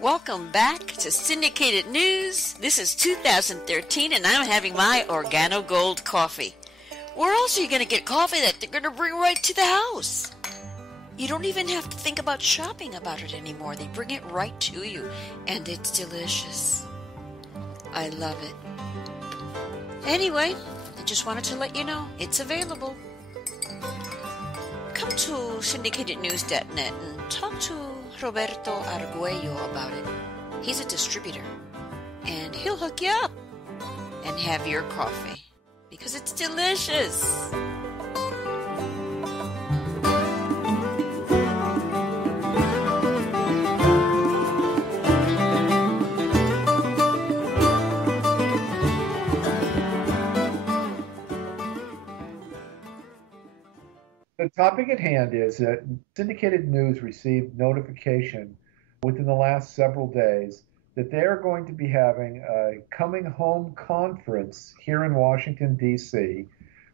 Welcome back to Syndicated News. This is 2013 and I'm having my Organo Gold coffee. Where else are you going to get coffee that they're going to bring right to the house? You don't even have to think about shopping about it anymore. They bring it right to you and it's delicious. I love it. Anyway, I just wanted to let you know it's available. Come to syndicatednews.net and talk to Roberto Arguello about it. He's a distributor, and he'll hook you up and have your coffee because it's delicious. The topic at hand is that Syndicated News received notification within the last several days that they are going to be having a coming home conference here in Washington, D.C.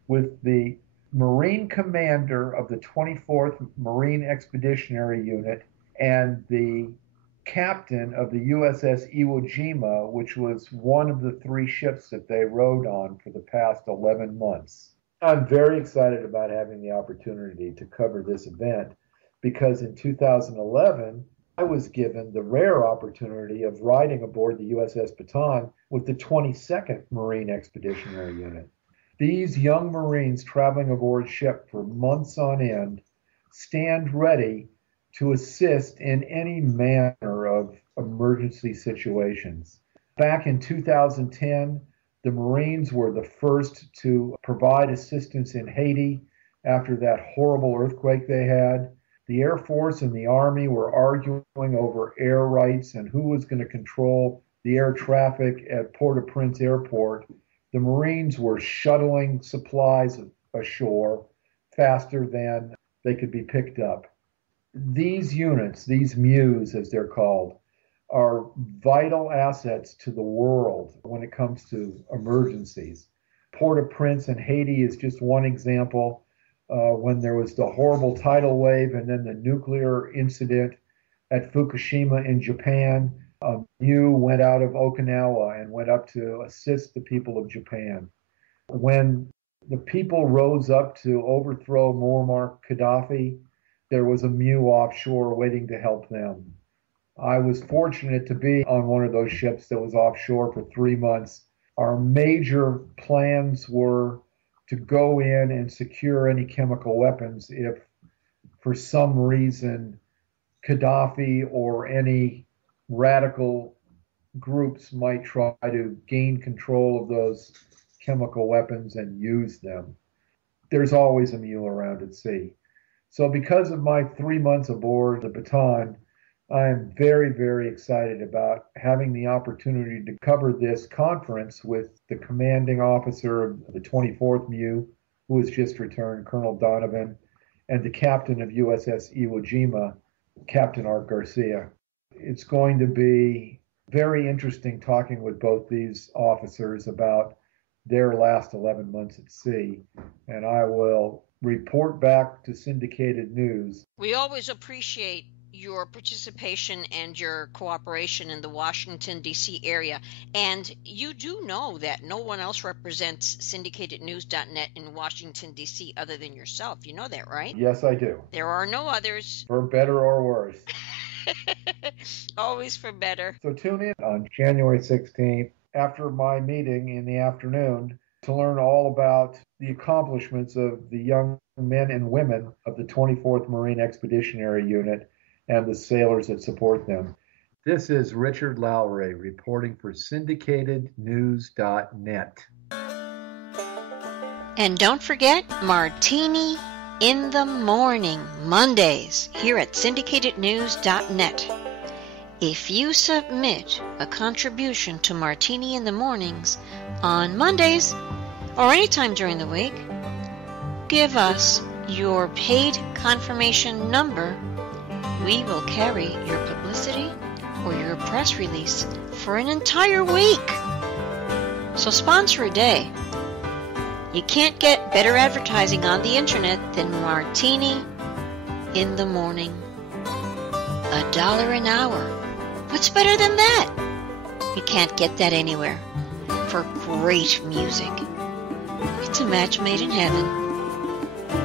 with the Marine Commander of the 24th Marine Expeditionary Unit and the captain of the USS Iwo Jima, which was one of the three ships that they rode on for the past 11 months. I'm very excited about having the opportunity to cover this event because in 2011, I was given the rare opportunity of riding aboard the USS Potomac with the 22nd Marine Expeditionary Unit. These young Marines traveling aboard ship for months on end stand ready to assist in any manner of emergency situations. Back in 2010, the Marines were the first to provide assistance in Haiti after that horrible earthquake they had. The Air Force and the Army were arguing over air rights and who was going to control the air traffic at Port-au-Prince Airport. The Marines were shuttling supplies ashore faster than they could be picked up. These units, these MEUs as they're called, are vital assets to the world when it comes to emergencies. Port-au-Prince in Haiti is just one example. When there was the horrible tidal wave and then the nuclear incident at Fukushima in Japan, a MEU went out of Okinawa and went up to assist the people of Japan. When the people rose up to overthrow Muammar Gaddafi, there was a MEU offshore waiting to help them. I was fortunate to be on one of those ships that was offshore for 3 months. Our major plans were to go in and secure any chemical weapons if, for some reason, Gaddafi or any radical groups might try to gain control of those chemical weapons and use them. There's always a MEU around at sea. So because of my 3 months aboard the Baton, I am very, very excited about having the opportunity to cover this conference with the commanding officer of the 24th MEU, who has just returned, Colonel Donovan, and the captain of USS Iwo Jima, Captain Art Garcia. It's going to be very interesting talking with both these officers about their last 11 months at sea, and I will report back to Syndicated News. We always appreciate your participation and your cooperation in the Washington, D.C. area. And you do know that no one else represents syndicatednews.net in Washington, D.C. other than yourself. You know that, right? Yes, I do. There are no others. For better or worse. Always for better. So tune in on January 16th after my meeting in the afternoon to learn all about the accomplishments of the young men and women of the 24th Marine Expeditionary Unit and the sailors that support them. This is Richard Lowry reporting for syndicatednews.net. And don't forget Martini in the Morning, Mondays, here at syndicatednews.net. If you submit a contribution to Martini in the Mornings on Mondays or anytime during the week, give us your paid confirmation number. We will carry your publicity or your press release for an entire week. So sponsor a day. You can't get better advertising on the internet than Martini in the Morning. $1 an hour. What's better than that? You can't get that anywhere. For great music. It's a match made in heaven.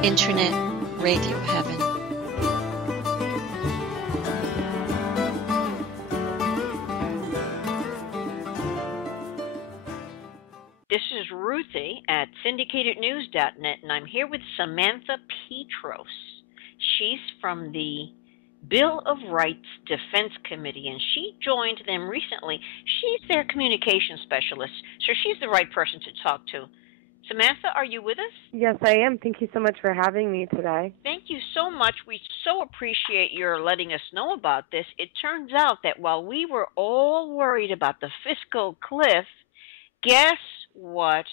Internet radio heaven. This is Ruthie at syndicatednews.net, and I'm here with Samantha Petros. She's from the Bill of Rights Defense Committee, and she joined them recently. She's their communications specialist, so she's the right person to talk to. Samantha, are you with us? Yes, I am. Thank you so much for having me today. Thank you so much. We so appreciate your letting us know about this. It turns out that while we were all worried about the fiscal cliff, guess what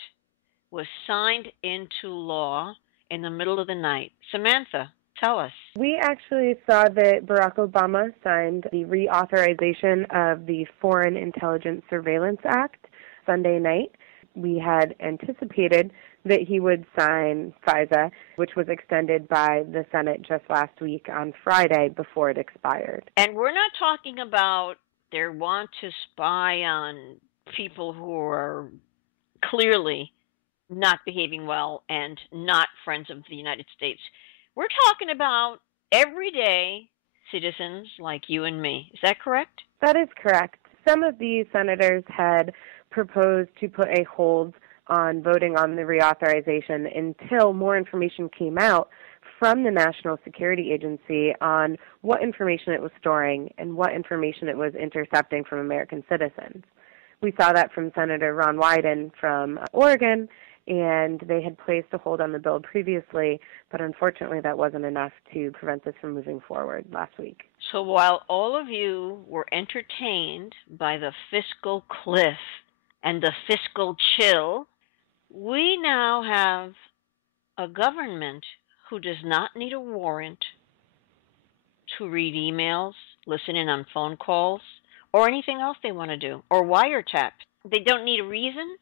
was signed into law in the middle of the night? Samantha, tell us. We actually saw that Barack Obama signed the reauthorization of the Foreign Intelligence Surveillance Act Sunday night. We had anticipated that he would sign FISA, which was extended by the Senate just last week on Friday before it expired. And we're not talking about their want to spy on people who are clearly not behaving well and not friends of the United States. We're talking about everyday citizens like you and me. Is that correct? That is correct. Some of the senators had proposed to put a hold on voting on the reauthorization until more information came out from the National Security Agency on what information it was storing and what information it was intercepting from American citizens. We saw that from Senator Ron Wyden from Oregon, and they had placed a hold on the bill previously, but unfortunately that wasn't enough to prevent this from moving forward last week. So while all of you were entertained by the fiscal cliff and the fiscal chill, we now have a government who does not need a warrant to read emails, listen in on phone calls, or anything else they want to do, or wiretap. They don't need a reason.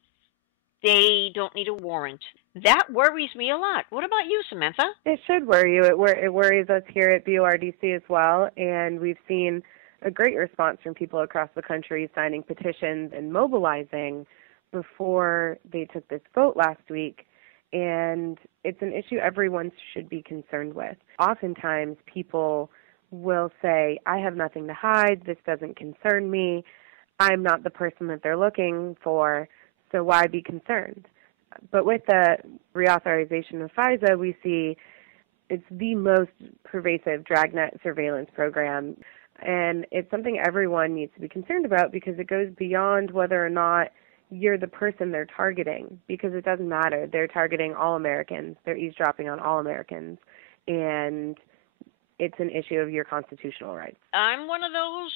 They don't need a warrant. That worries me a lot. What about you, Samantha? It should worry you. It worries us here at BORDC as well, and we've seen a great response from people across the country signing petitions and mobilizing before they took this vote last week, and it's an issue everyone should be concerned with. Oftentimes people will say, I have nothing to hide, this doesn't concern me, I'm not the person that they're looking for, so why be concerned? But with the reauthorization of FISA, we see it's the most pervasive dragnet surveillance program, and it's something everyone needs to be concerned about because it goes beyond whether or not you're the person they're targeting, because it doesn't matter. They're targeting all Americans. They're eavesdropping on all Americans, and it's an issue of your constitutional rights. I'm one of those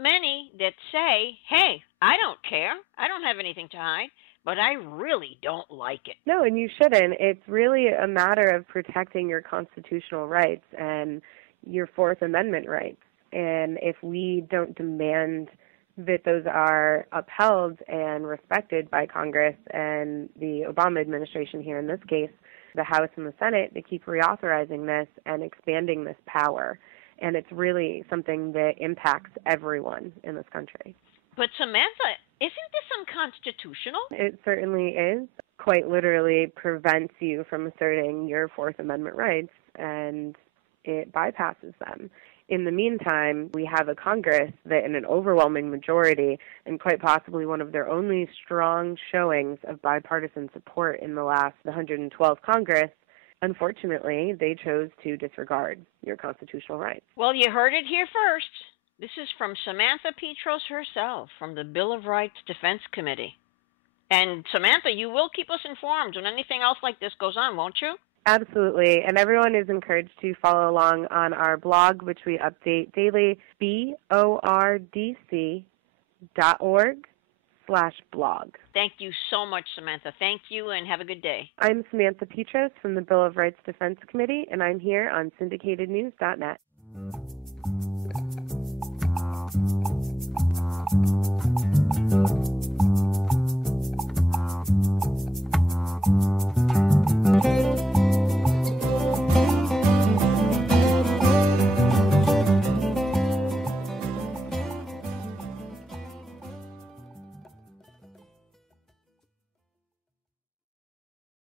many that say, hey, I don't care. I don't have anything to hide, but I really don't like it. No, and you shouldn't. It's really a matter of protecting your constitutional rights and your Fourth Amendment rights. And if we don't demand that those are upheld and respected by Congress and the Obama administration here in this case, the House and the Senate, they keep reauthorizing this and expanding this power. And it's really something that impacts everyone in this country. But Samantha, isn't this unconstitutional? It certainly is. Quite literally prevents you from asserting your Fourth Amendment rights, and it bypasses them. In the meantime, we have a Congress that in an overwhelming majority, and quite possibly one of their only strong showings of bipartisan support in the last 112th Congress, unfortunately, they chose to disregard your constitutional rights. Well, you heard it here first. This is from Samantha Petros herself from the Bill of Rights Defense Committee. And Samantha, you will keep us informed when anything else like this goes on, won't you? Absolutely, and everyone is encouraged to follow along on our blog, which we update daily, bordc.org/blog. Thank you so much, Samantha. Thank you, and have a good day. I'm Samantha Petros from the Bill of Rights Defense Committee, and I'm here on syndicatednews.net.